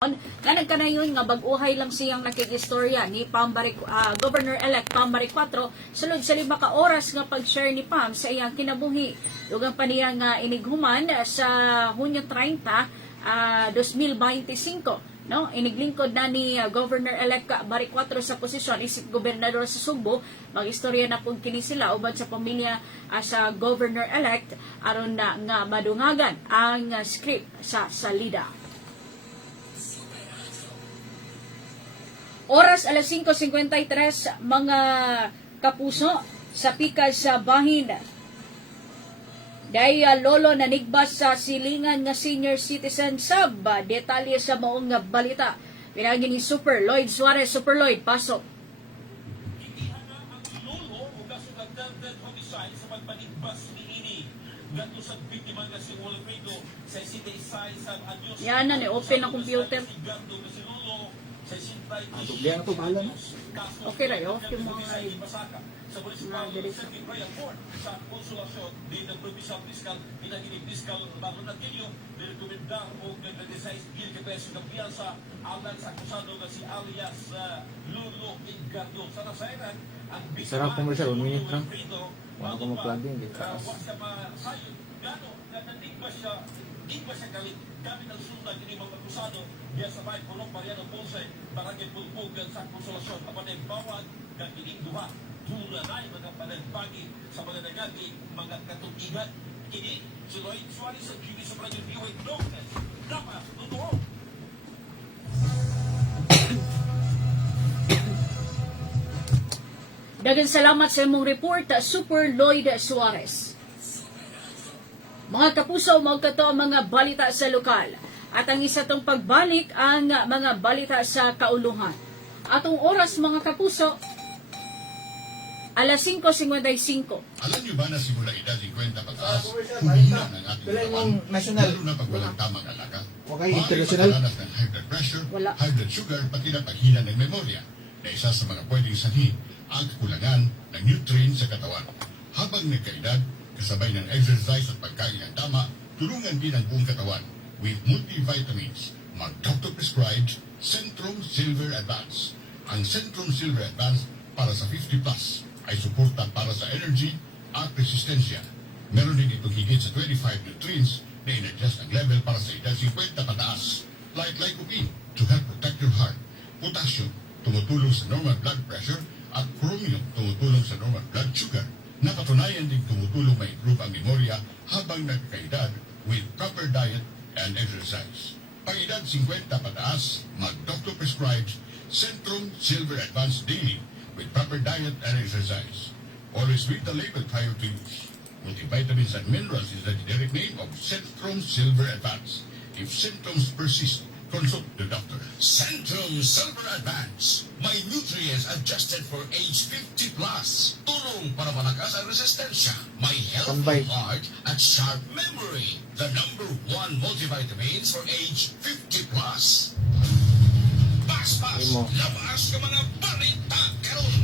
nga nagkanayon nga bag-uhay lang siyang nakigistorya ni Governor-elect Pam Maricuatro sulod sa 5 ka oras nga pag-share ni Pam sa iyang kinabuhi. Dugang pa niya nga inighuman sa Hunyo 30, 2025. No? Iniglingkod na ni Governor-elect Maricuatro sa posisyon isip gobernador sa Subo. Mag-istorya na kung kini sila uban sa pamilya sa Governor-elect aron na nga madungagan ang script sa salida. Oras alas 5:53 mga kapuso sa pikas sa bahin. Daya lolo nanigbas sa silingan nga senior citizen sub. Detalye sa maong nga balita. Pinagi ni Super Lloyd Suarez. Super Lloyd, pasok. Yan na ni open ang computer. Diyan ako bahala na. Okay ra yo, yung mga sa municipal executive prayer board sa konsolasyon di ng provincial fiscal pinagini fiscal bago na kinyo direkomendar o nag-decide gil ka peso ng piyansa alang sa akusado na si alias Lulu Edgardo sa nasairan ang Sarap commercial, 1 minute lang. Wala ko mag-plugging dito. sa masayo gano natandig ba siya di ba siya galit kami ng sundan kini mga akusado diya sa bahay Pulong Mariano Ponce barangay Pulpugan sa konsolasyon apan ay bawag ng kining duha mula na yung mga panagpagi sa mga nagagi, mga katugigan. Kini, si Lloyd Suarez sa TV sa Radyo Viewing Doctors. Dapat, totoo. Daghang salamat sa imong report, Super Lloyd Suarez. Mga kapuso, magkato ang mga balita sa lokal. At ang isa tong pagbalik ang mga balita sa kauluhan. Atong oras mga kapuso, alas 5:55. Alam niyo ba na simula edad 50 pataas, humina ng ating katawan, national. lalo na pag walang tamang alaga. Okay, Maaaring international. makaranas ng high blood pressure, Wala. high blood sugar, pati na paghina ng memorya, na isa sa mga pwedeng sanhi ang kakulangan ng nutrients sa katawan. Habang nagkaedad, kasabay ng exercise at pagkain ng tama, tulungan din ang buong katawan with multivitamins. Mag-doctor prescribed Centrum Silver Advance. Ang Centrum Silver Advance para sa 50 plus ay suporta para sa energy at resistensya. Meron din itong higit sa 25 nutrients na in-adjust ang level para sa edad 50 pataas. Like lycopene to help protect your heart. Potassium, tumutulong sa normal blood pressure at chromium, tumutulong sa normal blood sugar. Napatunayan din tumutulong ma-improve ang memorya habang nagkaedad with proper diet and exercise. Pag-edad 50 pataas, mag-doctor prescribed Centrum Silver Advance Daily with proper diet and exercise. Always read the label prior to use. Multivitamins and minerals is the generic name of Centrum Silver Advance. If symptoms persist, consult the doctor. Centrum Silver Advance. May nutrients adjusted for age 50 plus. Tulong para malakas ang resistensya. May healthy Tambay. heart at sharp memory. The #1 multivitamins for age 50 plus. Pas-pas! Imo. Labas ka mga balita karon!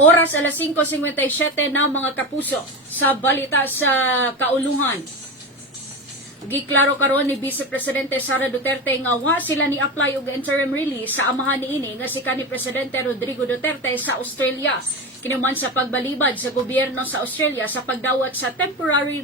Oras alas 5:57 na mga kapuso sa balita sa kauluhan. Giklaro karon ni Vice Presidente Sara Duterte nga wa sila ni apply og interim release sa amahan niini nga si kanhi Presidente Rodrigo Duterte sa Australia. Kinuman sa pagbalibad sa gobyerno sa Australia sa pagdawat sa temporary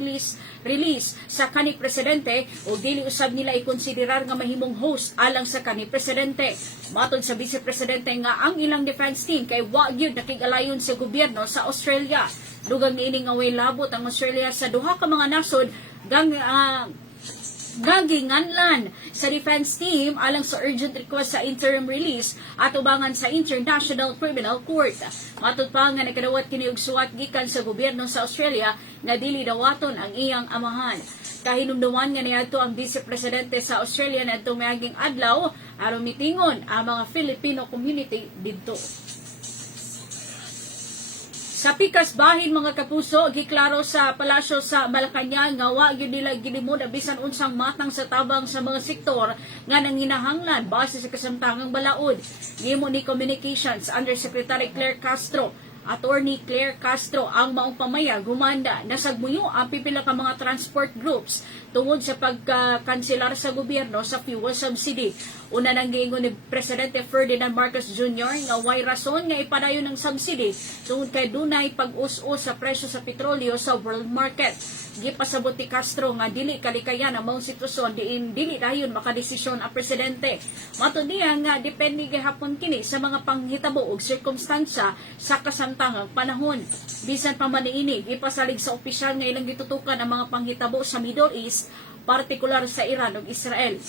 release sa kanhi Presidente o dili usab nila ikonsiderar nga mahimong host alang sa kanhi Presidente. Matod sa Vice Presidente nga ang ilang defense team kay wa gyud nakig-alayon sa gobyerno sa Australia. Dugang niini nga way labot ang Australia sa duha ka mga nasod gang nga ginganlan sa defense team alang sa urgent request sa interim release at ubangan sa International Criminal Court. Matud pa nga nakadawat kini og suwat gikan sa gobyerno sa Australia nga dili dawaton ang iyang amahan. Kahinumduman nga niadto ang Vice Presidente sa Australia na itong mayaging adlaw aron mitingon ang mga Filipino community didto. Sa pikas bahin mga kapuso, giklaro sa palasyo sa Malacañang nga wa gyud nila gilimod bisan unsang matang sa tabang sa mga sektor nga nanginahanglan base sa kasamtangang balaod. Gimo ni Communications Undersecretary Claire Castro, Attorney Claire Castro ang maong pamaya gumanda nasagmuyo ang pipila ka mga transport groups tungod sa pagkanselar sa gobyerno sa fuel subsidy. Una nang giingon ni Presidente Ferdinand Marcos Jr. nga way rason nga ipadayon ng subsidy tungod kay dunay pag-us-us sa presyo sa petrolyo sa world market. Gipasabot ni Castro nga dili kalikayan ang maong sitwasyon diin dili dayon makadesisyon ang presidente. Matud niya nga depende gihapon kini sa mga panghitabo ug sirkumstansya sa kasamtangang panahon. Bisan pa man niini gipasalig sa opisyal nga ilang gitutukan ang mga panghitabo sa Middle East, partikular sa Iran ug Israel.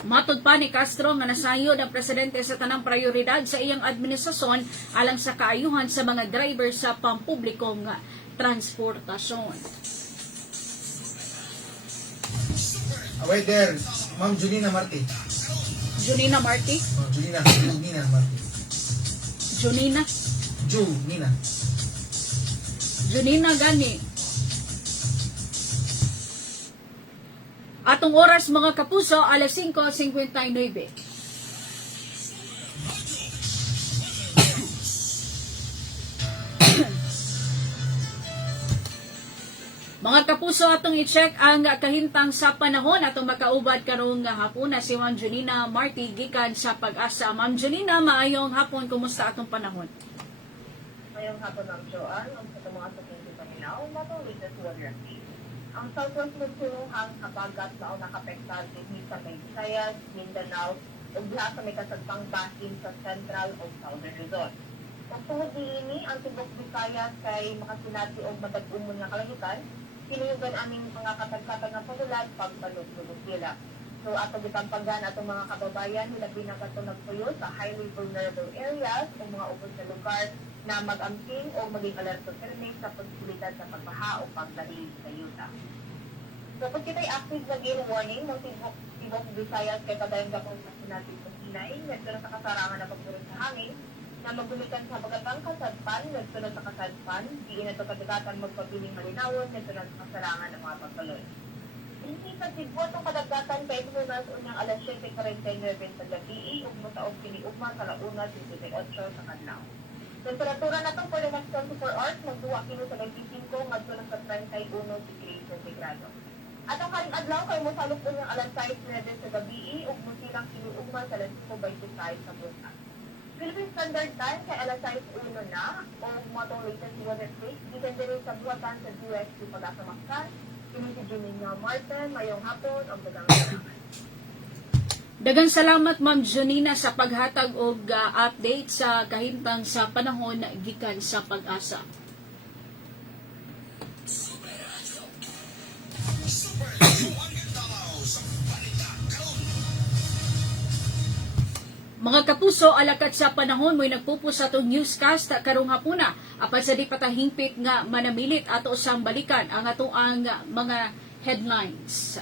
Matud pa ni Castro nga nasayod ang presidente sa tanang prioridad sa iyang administrasyon alang sa kaayuhan sa mga driver sa pampublikong transportasyon. Wait there, Ma'am Junina Marti. Junina Marti? Oh, Junina Marti. Junina? Junina gani. Atong oras mga kapuso, alas 5:59. Mga kapuso, atong i-check ang kahintang sa panahon atong makaubad karong hapon na si Ma'am Junina Marti gikan sa Pag-asa. Ma'am Junina, maayong hapon, kumusta atong panahon? Ngayong hapon ng Joan, ang sa mga saking sa Panginoon, matuloy na weather update. Ang Southwest Monsoon-hang habagat na nakapektar din sa may Visayas, Mindanao, ug diha sa may kasagpang basin sa Central o Southern Luzon. Kung tungod niini, ang tibok Visayas kay makasinati o madag-umon nga kalangitan, pinuyugan aming mga katag-katag nga pagulat pagbalog-lugog sila. So ato gitampagan atong mga kababayan hilabi na kato nagpuyo sa highly vulnerable areas o mga ubos na lugar na mag-amping o maging alerto permit sa posibilidad sa pagbaha o pagdahil sa yuta. So kung kita'y active na gale warning ng tibok Visayas kay kadayon gapon sa sinatin sa Sinay, medyo sa kasarangan na pagpurot sa hangin, na magulitan sa bagatang kasadpan, nagsunod sa kasadpan, di na ito kadagatan magpabiling malinawon, nagsunod sa kasarangan ng mga pagkaloy. Hindi sa Cebu itong kadagatan kay Punas unyang alas 7:49 sa gabi, ug mutaog kiniugma sa launa 28 sa Kanlaw. Temperatura na itong for the next 24 hours, magduwa kino sa 25, nagsunod sa 31 degrees centigrado. At ang karing adlaw kay mo salok unyang alas 6:09 sa gabi, ug musilang kiniugma sa alas 5:25 sa buntag. Philippine Standard Time kay alas 6:01 na o matong latest weather quick gikan diri sa buhatan sa US di Pag-asa Mactan. Kini si Junina Martin, mayong hapon ang dagang salamat. Dagang salamat Ma'am Junina sa paghatag og update sa kahintang sa panahon gikan sa Pag-asa. Mga kapuso, alakat sa panahon mo'y nagpupos sa itong newscast karong hapuna. Apan sa di patahingpit nga manamilit ato sang balikan ang ato ang mga headlines.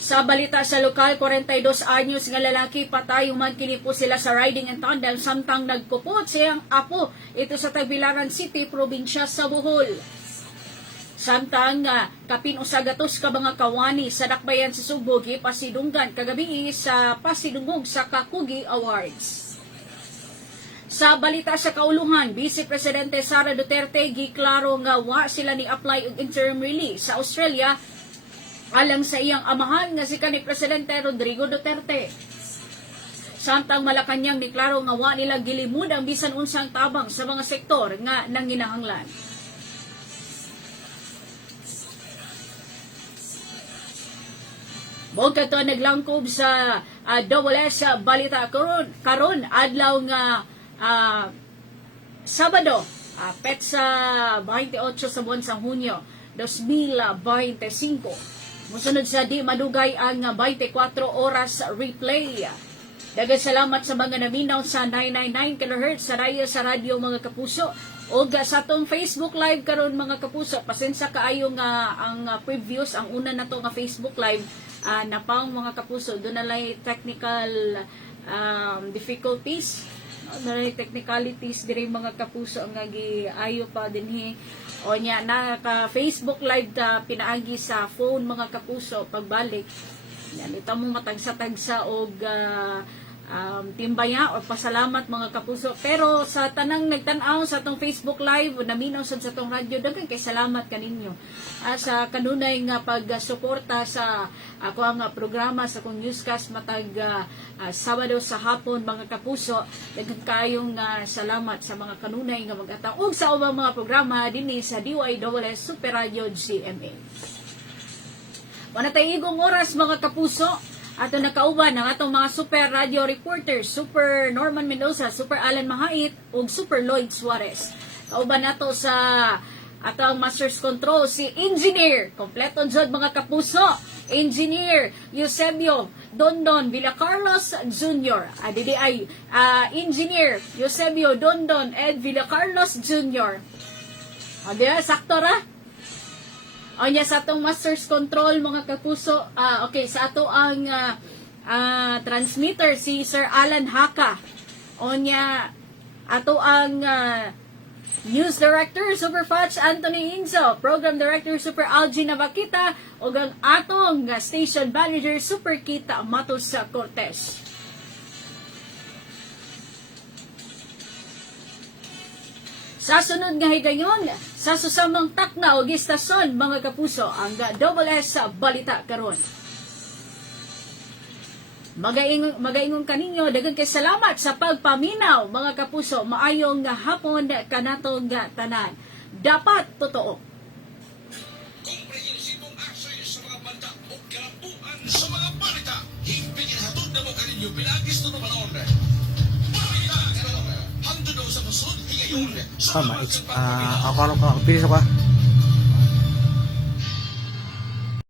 Sa balita sa lokal, 42 anyos nga lalaki patay human kini po sila sa riding in tandem samtang nagpupot siyang apo ito sa Tagbilaran City, probinsya sa Bohol. Samtang kapin usagatos ka mga kawani sa dakbayan sa Subo pasidunggan kagabi sa pasidungog sa Kakugi Awards. Sa balita sa kauluhan, Vice Presidente Sara Duterte giklaro nga wa sila ni apply og interim release sa Australia alang sa iyang amahan nga si kanhi Presidente Rodrigo Duterte. Samtang Malacañang niklaro nga wa nila gilimud ang bisan unsang tabang sa mga sektor nga nanginahanglan. Mo kato naglangkob sa Double S balita karon adlaw nga Sabado, petsa 28 sa buwan sa Hunyo 2025. Musunod sa di madugay ang 24 oras replay. Daghang salamat sa mga naminaw sa 999 kHz sa radyo mga kapuso. O sa atong Facebook Live karon mga kapuso, pasensya kaayo nga ang previews, ang una na to nga Facebook Live, napang mga kapuso, doon nalay technical difficulties, nalay technicalities diri mga kapuso ang ayo pa dinhi. O nya naka Facebook Live ta pinaagi sa phone mga kapuso pagbalik. Yan ito mo matagsa-tagsa og timbaya o pasalamat mga kapuso. Pero sa tanang nagtan-aw sa atong Facebook Live, naminaw sad sa atong radyo, daghang kay salamat kaninyo. Sa kanunay nga pagsuporta sa ako ang programa sa kong newscast matag Sabado sa hapon mga kapuso. Daghang kayong salamat sa mga kanunay nga mag-ataw og sa ubang mga programa dinhi sa DYWS Super Radio GMA. Wala tayo igong oras mga kapuso. Ato nakauban ang atong mga super radio reporters, Super Norman Mendoza, Super Alan Mahait, ug Super Lloyd Suarez. Kauban nato sa atong Masters Control si Engineer, kompleto jud mga kapuso, Engineer Eusebio Dondon Villacarlos Jr. Adidi ay Engineer Eusebio Dondon Ed Villacarlos Jr. Adi sakto ra? O niya sa atong Masters Control mga kapuso, okay, sa ato ang transmitter si Sir Alan Haka. O niya ato ang News Director Super Fudge Anthony Inzo, Program Director Super Algie Navakita, o ang atong Station Manager Super Kita Matos Cortez. Sa sunod nga higayon, sa susamang takna o gistasyon mga kapuso, ang Double S Balita karon. Magaingon kaninyo, daghang kay salamat sa pagpaminaw mga kapuso. Maayong hapon kanatong tanan. Dapat totoo. Komprehensibong aksyon sa mga banda o kalabuan sa mga balita. Hingpigin hatod na mo kaninyo pinagis na naman. Balita karon. Hando daw sa musunod higayon. Ako pilih ako.